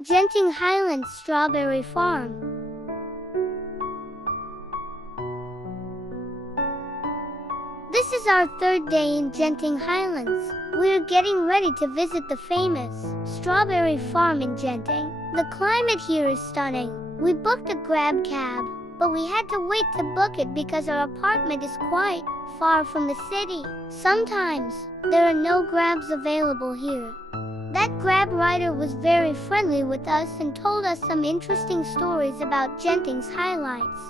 Genting Highlands Strawberry Farm. This is our third day in Genting Highlands. We're getting ready to visit the famous strawberry farm in Genting. The climate here is stunning. We booked a grab cab, but we had to wait to book it because our apartment is quite far from the city. Sometimes there are no grabs available here. That grab rider was very friendly with us and told us some interesting stories about Genting's highlights.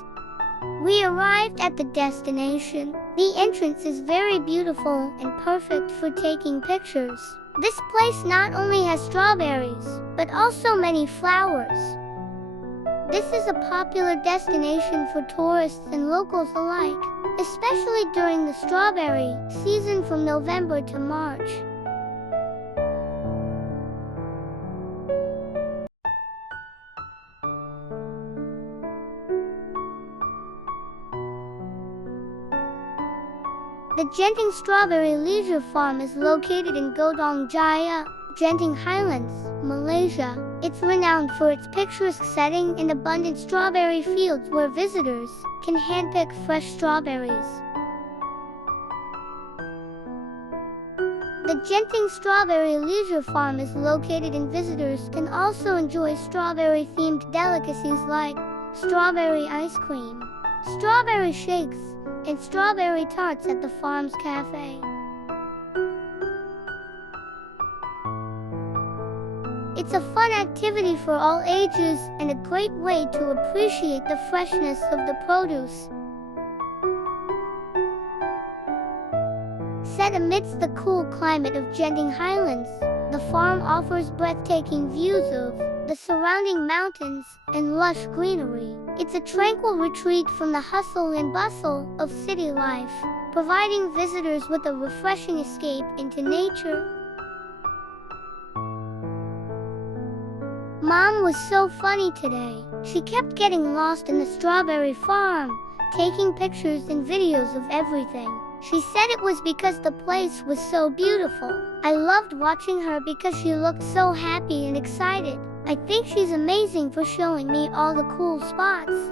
We arrived at the destination. The entrance is very beautiful and perfect for taking pictures. This place not only has strawberries, but also many flowers. This is a popular destination for tourists and locals alike, especially during the strawberry season from November to March. The Genting Strawberry Leisure Farm is located in Genting Jaya, Genting Highlands, Malaysia. It's renowned for its picturesque setting and abundant strawberry fields where visitors can handpick fresh strawberries. The Genting Strawberry Leisure Farm is located and visitors can also enjoy strawberry-themed delicacies like strawberry ice cream, strawberry shakes, and strawberry tarts at the farm's cafe. It's a fun activity for all ages and a great way to appreciate the freshness of the produce. Set amidst the cool climate of Genting Highlands, the farm offers breathtaking views of the surrounding mountains and lush greenery. It's a tranquil retreat from the hustle and bustle of city life, providing visitors with a refreshing escape into nature. Mom was so funny today. She kept getting lost in the strawberry farm, taking pictures and videos of everything. She said it was because the place was so beautiful. I loved watching her because she looked so happy and excited. I think she's amazing for showing me all the cool spots.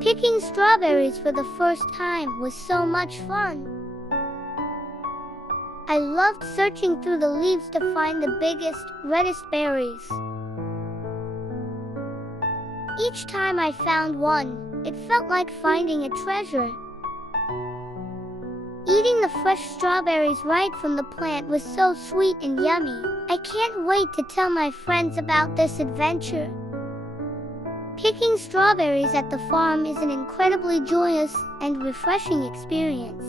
Picking strawberries for the first time was so much fun. I loved searching through the leaves to find the biggest, reddest berries. Each time I found one, it felt like finding a treasure. Eating the fresh strawberries right from the plant was so sweet and yummy. I can't wait to tell my friends about this adventure. Picking strawberries at the farm is an incredibly joyous and refreshing experience.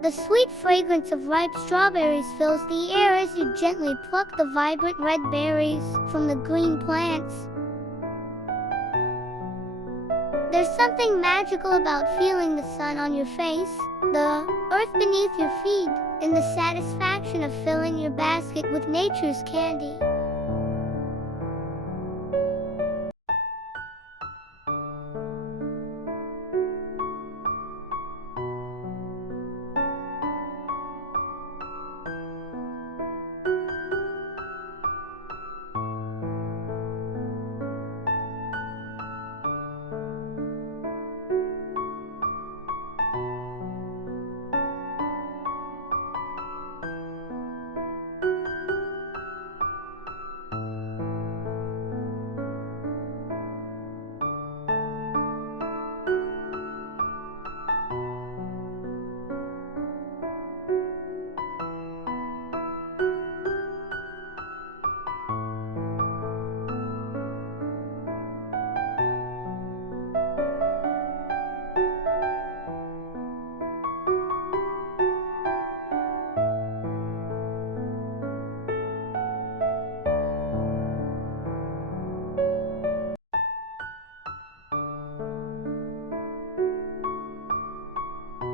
The sweet fragrance of ripe strawberries fills the air as you gently pluck the vibrant red berries from the green plants. There's something magical about feeling the sun on your face, the earth beneath your feet, and the satisfaction of filling your basket with nature's candy.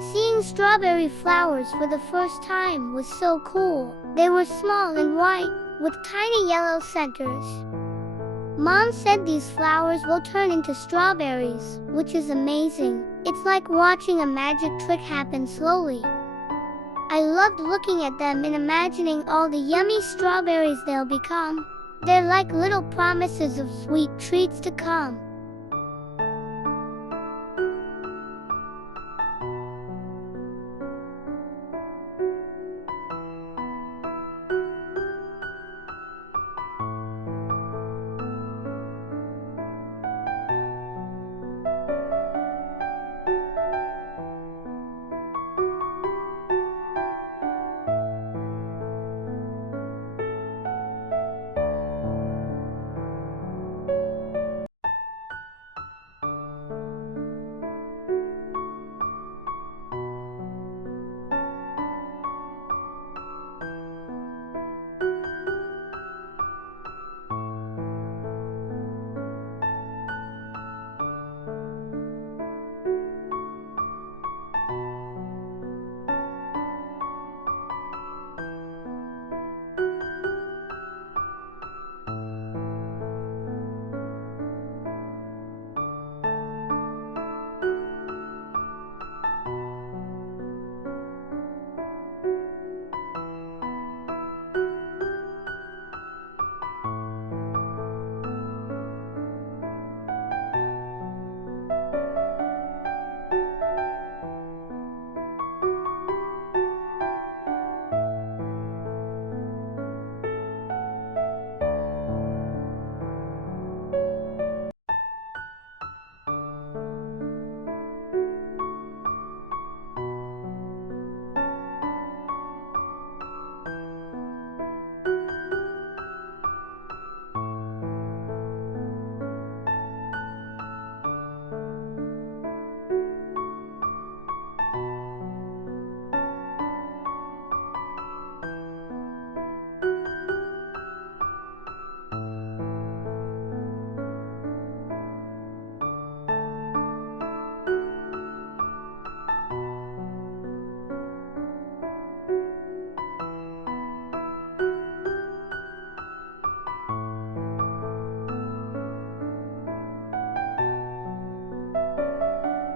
Seeing strawberry flowers for the first time was so cool. They were small and white, with tiny yellow centers. Mom said these flowers will turn into strawberries, which is amazing. It's like watching a magic trick happen slowly. I loved looking at them and imagining all the yummy strawberries they'll become. They're like little promises of sweet treats to come.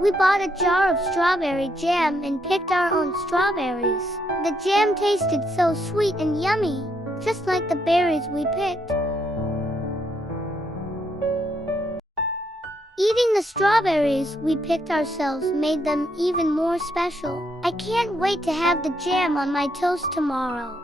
We bought a jar of strawberry jam and picked our own strawberries. The jam tasted so sweet and yummy, just like the berries we picked. Eating the strawberries we picked ourselves made them even more special. I can't wait to have the jam on my toast tomorrow.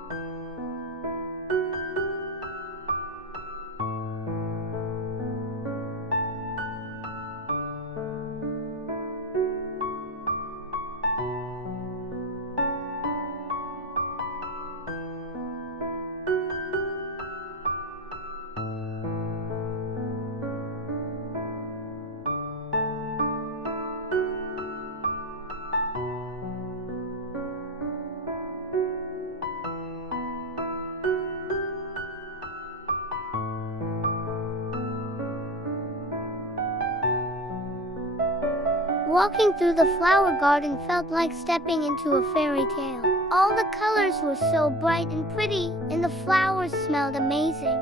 Walking through the flower garden felt like stepping into a fairy tale. All the colors were so bright and pretty, and the flowers smelled amazing.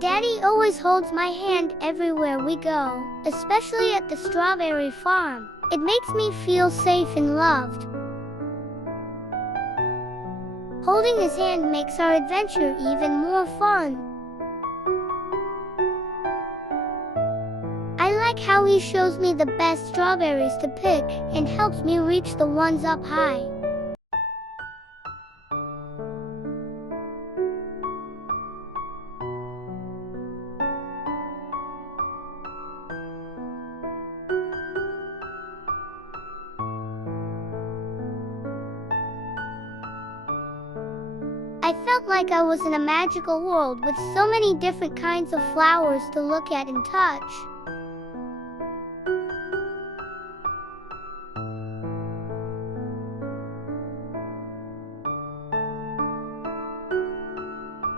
Daddy always holds my hand everywhere we go, especially at the strawberry farm. It makes me feel safe and loved. Holding his hand makes our adventure even more fun. I like how he shows me the best strawberries to pick and helps me reach the ones up high. I felt like I was in a magical world with so many different kinds of flowers to look at and touch.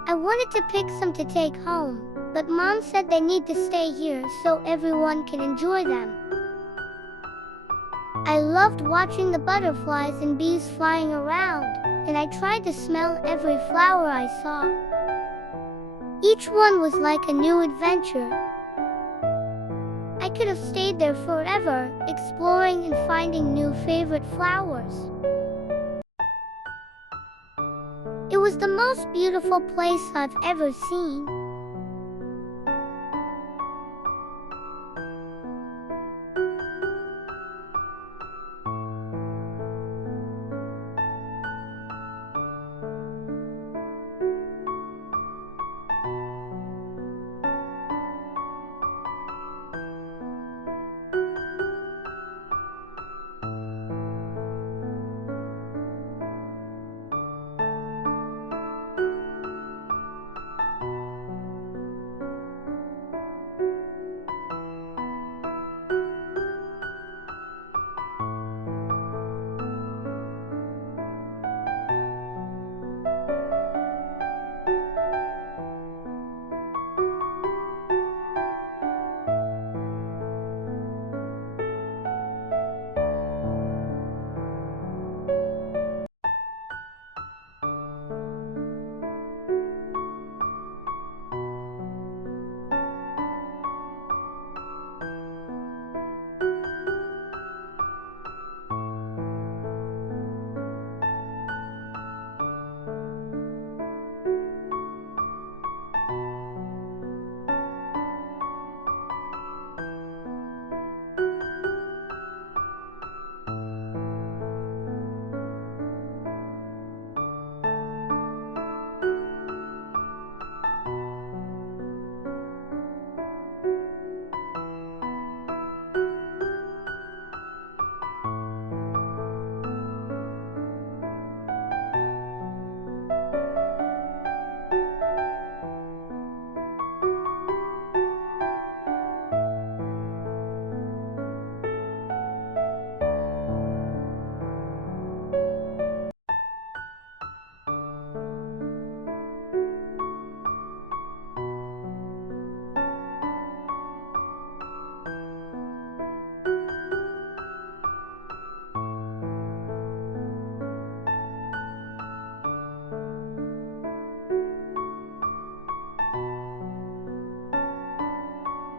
I wanted to pick some to take home, but Mom said they need to stay here so everyone can enjoy them. I loved watching the butterflies and bees flying around, and I tried to smell every flower I saw. Each one was like a new adventure. I could have stayed there forever, exploring and finding new favorite flowers. It was the most beautiful place I've ever seen.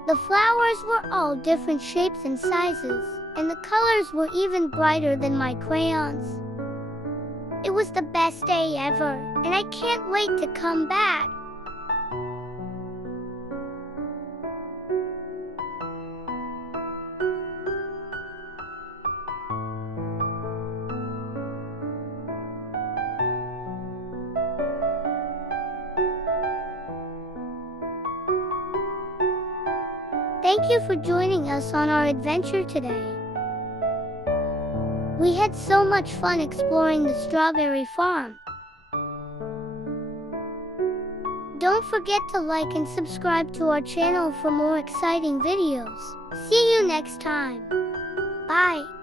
The flowers were all different shapes and sizes, and the colors were even brighter than my crayons. It was the best day ever, and I can't wait to come back. Thank you for joining us on our adventure today. We had so much fun exploring the strawberry farm. Don't forget to like and subscribe to our channel for more exciting videos. See you next time. Bye.